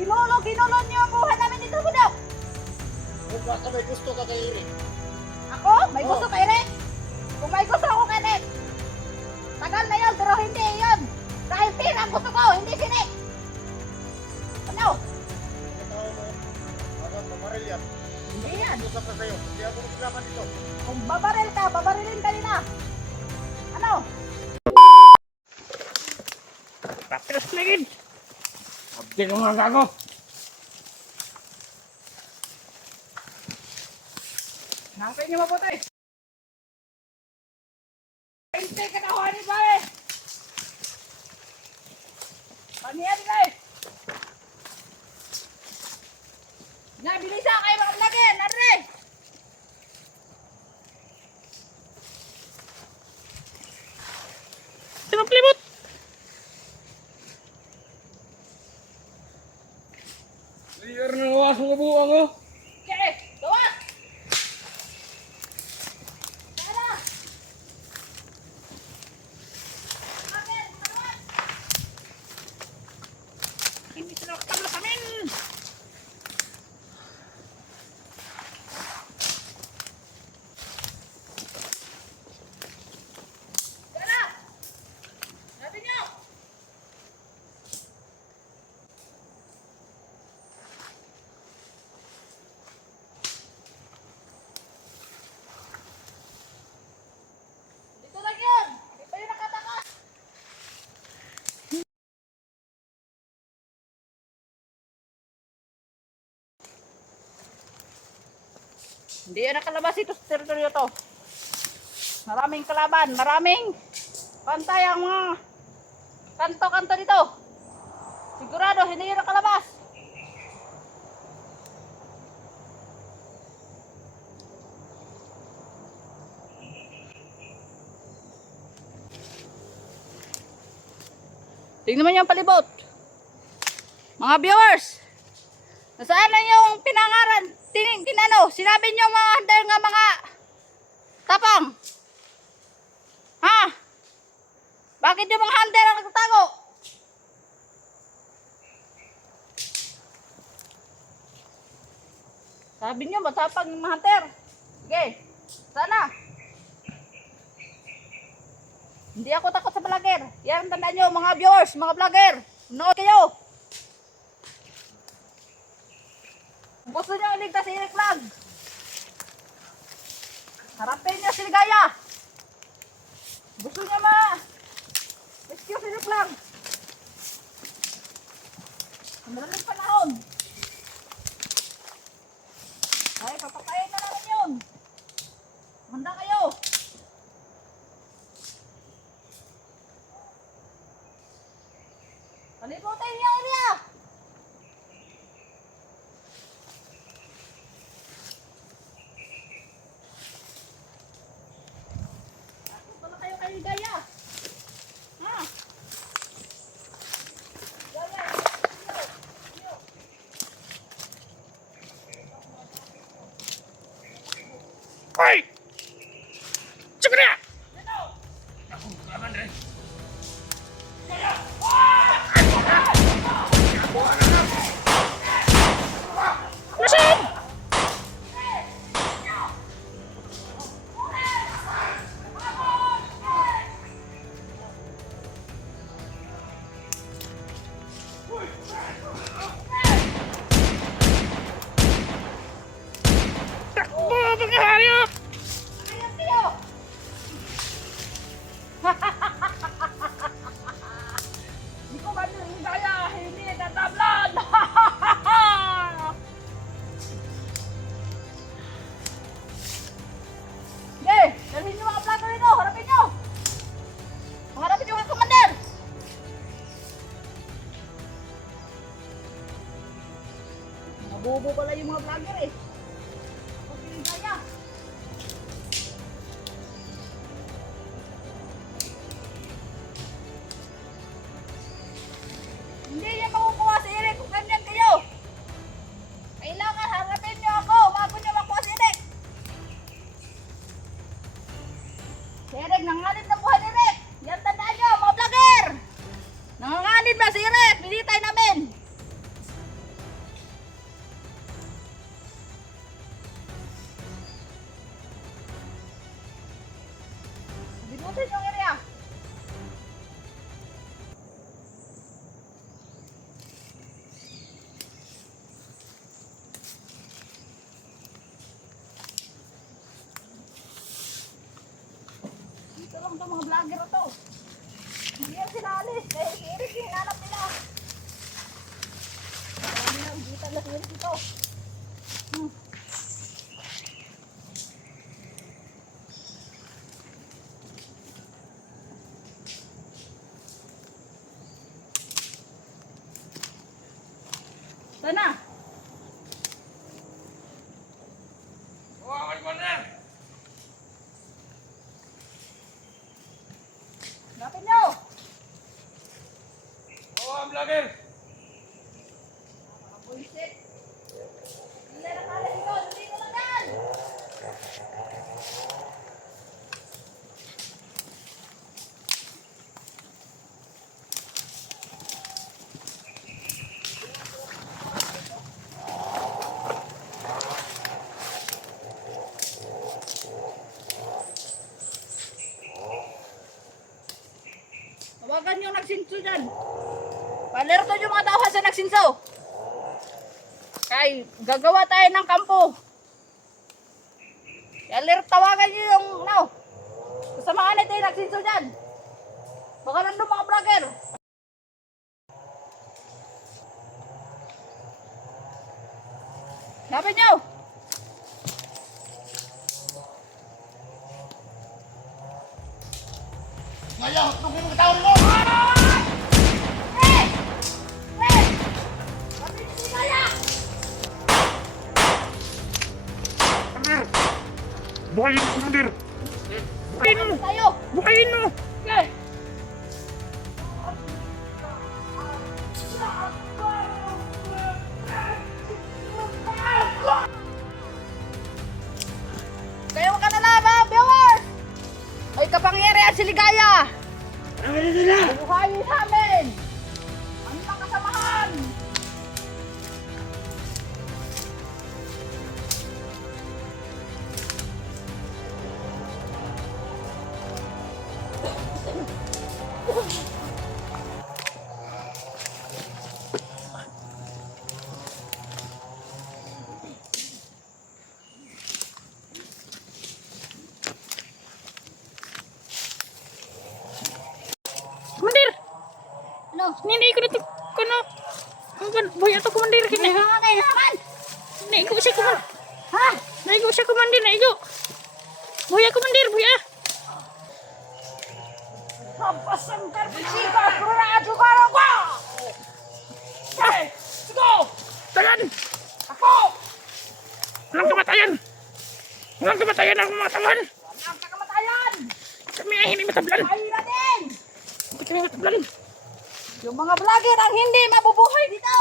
Ginulo niyo ang buhay namin dito, Budok. Kung baka may gusto ka kay Eric. Ako? May gusto kay Rick? Kung may gusto ako kay Rick, tagal na yun, pero hindi yun. Dahil pira ang gusto ko, hindi si Rick. Ano? Ikaw mo, hanggang mamaril yan. Hindi yan. Usap na sa'yo. Hindi ako maglaman dito. Kung babaril ka, babarilin ka nila. Ano? Papilas ligid! Abdi ng mga gago! Hanapin niyo mabuti. Hintay ka na ako, ano ba eh? Paniyan ka eh. Nabilisa kayo mga vlogger, nare! Pinaplimot! Liar na gawas mo kabuang oh! Okay, gawas! Tara! Vlogger, gawas! Hindi sila katabla sa amin! Tara! Hanapin niyo! Dito lang yun! Di pa yun nakatakas! Hindi yan nakalabas ito sa teritoryo to. Maraming kalaban, maraming pantay ang mga kanto-kanto dito. Sigurado hindi yan nakalabas. Tingnan mo yung palibot. Mga viewers, nasaan na yung pinangaran? Sinabi niyo mga handal nga mga tapang. Ha? Bakit yung mga handal ang nagtatago? Sabi niyo matapang yung mga hunter. Sige, sana. Hindi ako takot sa vlogger. Yan, tandaan nyo mga viewers, mga vlogger. Nood kayo. Kung gusto nyo iligtas si Eric Vlog, harapin nyo si Ligaya. Gusto nyo rescue si Eric Vlog. Ang madaling panahon. Ay, papatayin na namin yun. Handa kayo. Palibutin yung area. Bakit pala kayo kay Ligaya? Ha? Ligaya, iyo. Hoy! Sige na! Dito. Ako, laman rin! Lasing! Takbo, mga hayop! Ayun, tiyo. Hindi ko ba yung Ligaya? Hindi natatablan. Sige, dalhin nyo mga vlogger nyo. Harapin nyo. Harapin nyo ang commander. Nabubo pala yung mga vlogger eh. Huwag si Ligaya. Hindi niya makukuha si Eric kung ganyan kayo. Kailangan harapin niyo ako bago niyo makuha si Eric. Si Eric, nanganganib ng buhay ni Eric. Yan tandaan niyo, mga vlogger. Nanganganib na si Eric. Binitay namin. mga vlogger ito. Hindi yan sila alis. Dahil si Eric yung hinanap nila. Marami na kita na si Eric ito. Sana. Wah, mana? Lapit nyo. Oh, vlogger. Bullshit. Hindi na alis ito. Dito lang yan. Tawagan yung nagsinso dyan. Palerto yung mga tao sa nagsinso. Kay, gagawa tayo ng kampo. Tawagan nyo yung, kasamaan natin yung nagsinso dyan. Baka nandun mga vlogger. Lapit nyo. Ngayon, tunggu mo taon mo. Hey! Hey! Lapit nyo si Kaya! Komandir. Buhayin mo, komandir. Buhayin mo. Tayo! Buhayin mo. Okay! Kayo ka na lang, mga viewers! May kapangyarihan si Ligaya! Ano nila? Buhayin namin! Ang mga kasamahan! Komandir. Ano? Nini ko na to. Kono. Ang buhay ato komandir kini. Naman! Naigo siya komandir. Ha? Naigo siya komandir, naigo. Buhay komandir, buhay. Habas ang karbisika! Kurado ka lang ko! Hey, go! Tayan! Ako! Walang kamatayan! Walang kamatayan ang mga tawan! Ang kakamatayan! Kami ay hindi matablan! Ay natin! Hindi kami matablan! Yung mga vlogger ang hindi mabubuhay dito!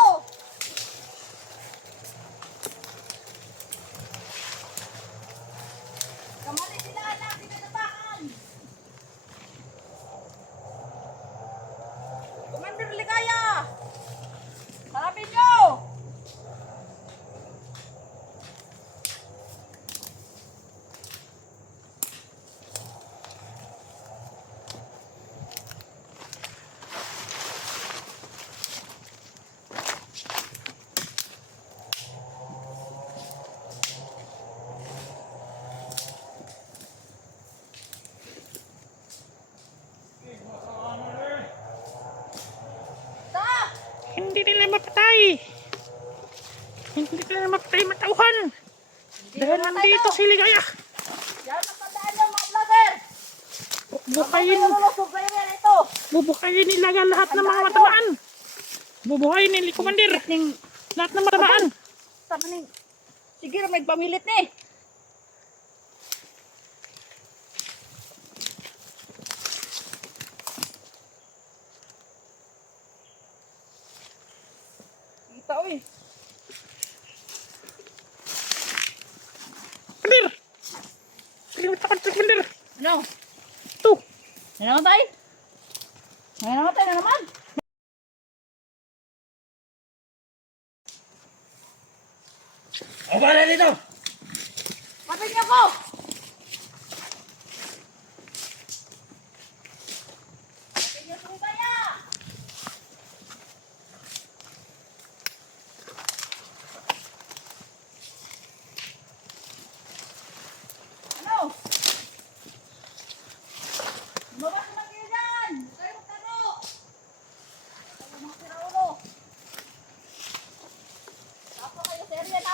Kamali sila na pinatapakan! Commander Ligaya! Harapin nyo! Ta! Hindi nila mapatay! Hindi nila mapatay matauhan! Dahil nandito si Ligaya! Yan ang tandaan nyo mga vlogger! Bubukayin! Nalulusog na yan ito! Bubukayin nila lahat ng mga matamaan! Bubuhayin ni Komandir! Ning, Lahat ng matamaan! tama ning, sige may pamilit ni! Kita oy! Komandir! Kalimutan ka sa Komandir! Ano? Ito! May namatay? May namatay na naman? O bala dito! Kapit niyo ko! Kapit niyo kung kaya! Ano? Baba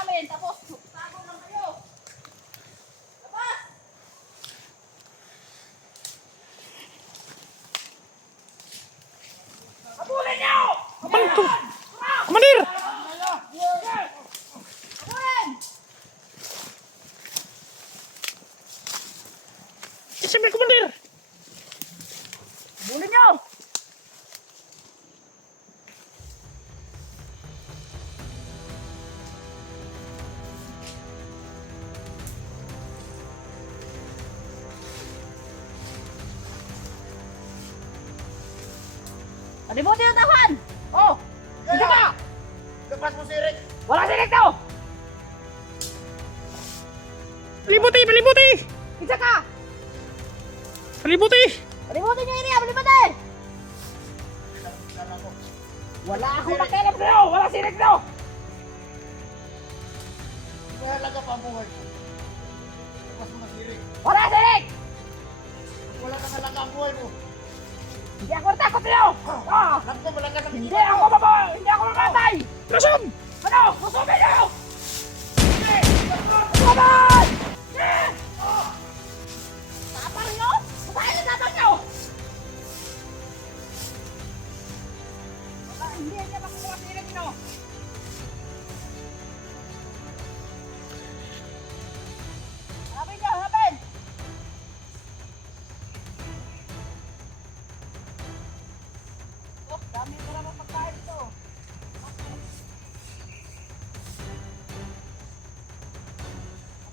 namin, tapos tago lang kayo. Labas! Habulin niyo! Ano to? Commander! Habulin! Siyempre, Commander! Habulin niyo! Palibuti yung tahan! Oh! Sige ka! Lepas mo si Rick! Wala sinig daw! Palibuti! Palibuti! Isa ka! Palibuti! Palibuti niyo yun! Palibuti! Wala akong pakialam sa'yo! Wala sinig daw! Mahalaga pa ang buhay ko. Lepas mo na si Rick. Wala sinig! Wala kang halaga ang buhay mo. Hindi ako natakot sa'yo! Ah! Alam ko malakas ang Hindi ako mababaw! Hindi ako mamatay! Rason! Ano? Susubin niyo! Laban! Tapang niyo? Saan yung tapang niyo? Wala, hindi niya makukuha sinig niyo. Hanapin niyo, hanapin! Oh, dami ko naman pagkain ito.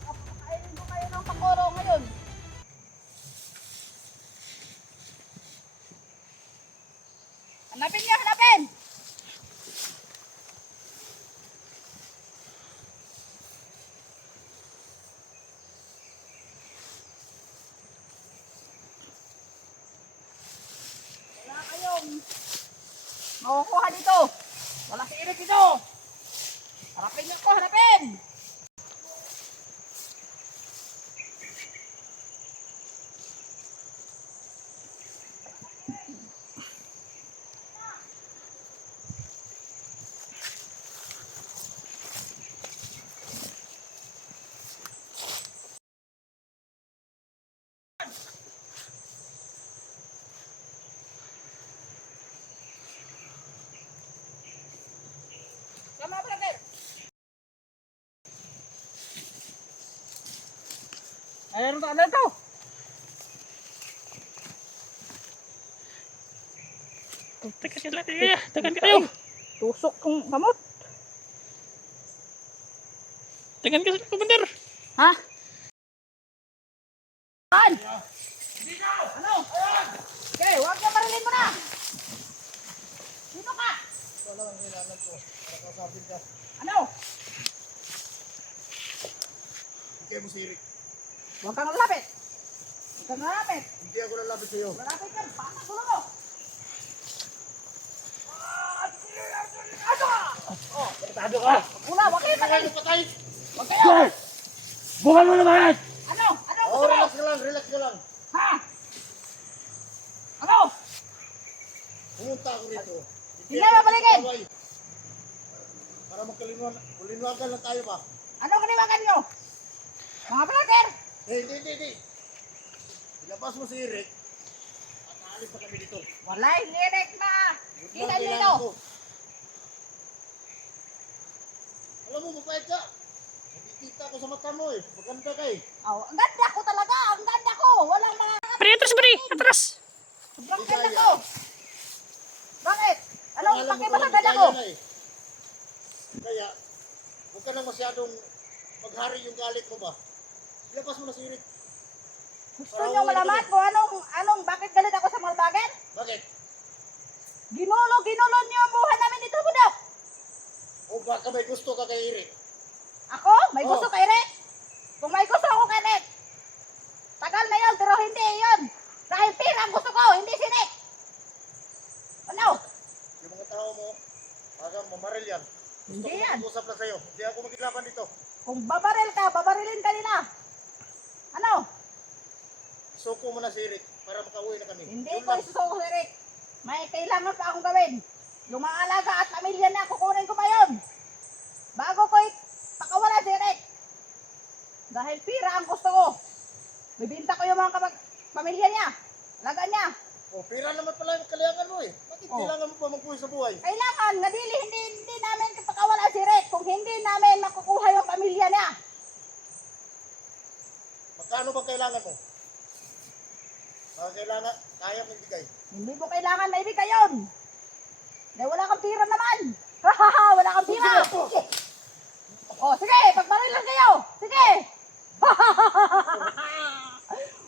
Pakainin ko kayo ng pakoro ngayon. Hanapin niyo, hanapin! Wala kayong makukuha dito. Wala si Eric dito. Harapin niyo ko, harapin! Tama, brother. Ano to? Ano to? Tekan ka lang kayo! Tekan kayo! Tusok kong kamot. Tekan ka sila, Commander! Ha? Saan? Ano? Okay, huwag niya marilin mo na. Sino ka? Wala kang kailangan ko. Para kausapin ka. Ano? Hintay mo si Rick. Huwag kang lalapit. Huwag kang lalapit. Hindi ako lalapit sa'yo. Lalapit ka. Baka gulo mo. Oh, Kapitado ka! Wala, huwag kayo patay. Ano patay? Huwag kayo. Bukan mo naman! Ano? Ano Oh, gusto mo? relax ka lang, relax ka lang. Ha? Ano? Pumunta ako rito. Hindi na mapaligid. Away. Para magkalinwagan lang tayo ba? Ano kaniwagan nyo? Mga brother? Hindi. Ilabas mo si Rick. At aalis na kami dito. Wala, lirik na. Yun lang Kailan nyo kailangan ito? ko. Alam mo, mapayag ka. Nakikita ko sa mata mo eh. Maganda ka eh. Oh, ang ganda ko talaga. Ang ganda ko. Walang mga... Pre, atras, pre! Atras! Sobrang ganda ko. Bakit? Anong Alam mo pakimasagad palang ako? kaya na eh. Kaya, huwag ka nang masyadong maghari yung galit mo ba? Ilabas mo na si Rick. Gusto nyo malaman kung bakit galit ako sa Malbagan? Bakit? Ginulo nyo ang buhay namin dito, Budok. O baka may gusto ka kay Rick? Ako? May gusto Oh. kay Rick? Kung may gusto ako kay Rick, tagal na yun, pero hindi yun. Dahil pira ang gusto ko, hindi si Rick. Ano? Yung mga tao mo, parang mamaril yan. Gusto Hindi ko yan. mag-usap lang sa'yo. Hindi ako magkilaban dito. Kung babaril ka, babarilin ka nila. Ano? Suko mo na si Rick para makauwi na kami. Hindi Yun ko lang. isusuko si Rick. May kailangan pa akong gawin. Yung mga alaga at pamilya na, kukunin ko pa yun. Bago ko pakawala Bibinta ko yung mga pamilya niya. Alagaan niya. O, pera naman pala yung kailangan mo eh. Bakit Oh. kailangan mo pa magbuhay sa buhay? Kailangan, nadili, hindi namin kapakawala si Rick kung hindi namin makukuha yung pamilya niya. Magkano bang kailangan mo? Kailangan, kaya mo ibigay. Hindi mo kailangan na ibigay yun. Dahil wala kang pira naman. Wala kang pira. Oh, sige, pagbarilan kayo. Sige.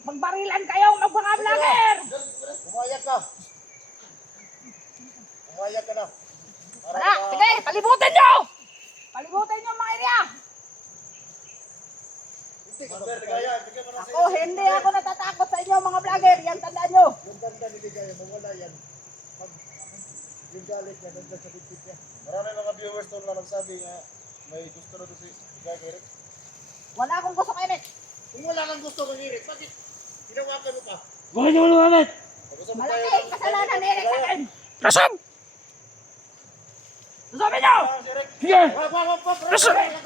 Magbarilan kayo, mga vlogger. Umayag ka. Umayag ka na. Tara, sige, palibutin nyo. Palibutin nyo ang mga area. Hindi ka kaya. Bigyan mo na Ako, hindi ako natatakot sa inyo mga vlogger. Yan, tandaan nyo. Yung ganda ni Ligaya, mawala yan. Pag yung galit niya, ganda sa bibig niya. Marami mga viewers doon na nagsabi nga may gusto na doon si Ligaya kay Rick. Wala akong gusto kay Rick. Kung wala kang gusto kay Rick, bakit hinawakan mo pa? Bakit niyo lumamit? Gusto mo Malaki tayo- kasalanan ni Rick sa akin. Rason! Sabi nyo! Si Rick. Sige! Wag, wag, wag, wag, Rason! wag,